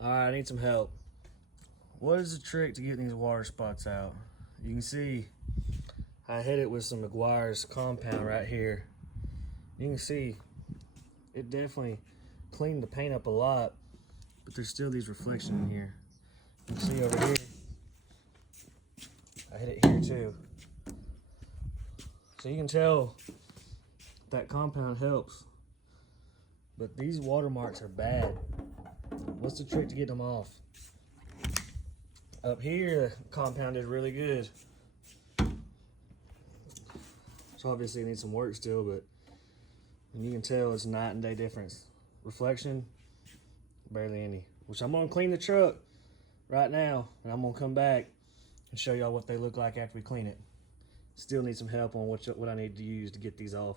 Alright, I need some help. What is the trick to getting these water spots out? You can see I hit it with some Meguiar's compound right here. You can see it definitely cleaned the paint up a lot, but there's still these reflections in here. You can see over here, I hit it here too. So you can tell that compound helps, but these watermarks are bad. What's the trick to get them off? Up here, the compound is really good. So obviously it needs some work still, but you can tell it's night and day difference. Reflection, barely any. Which I'm gonna clean the truck right now, and I'm gonna come back and show y'all what they look like after we clean it. Still need some help on what I need to use to get these off.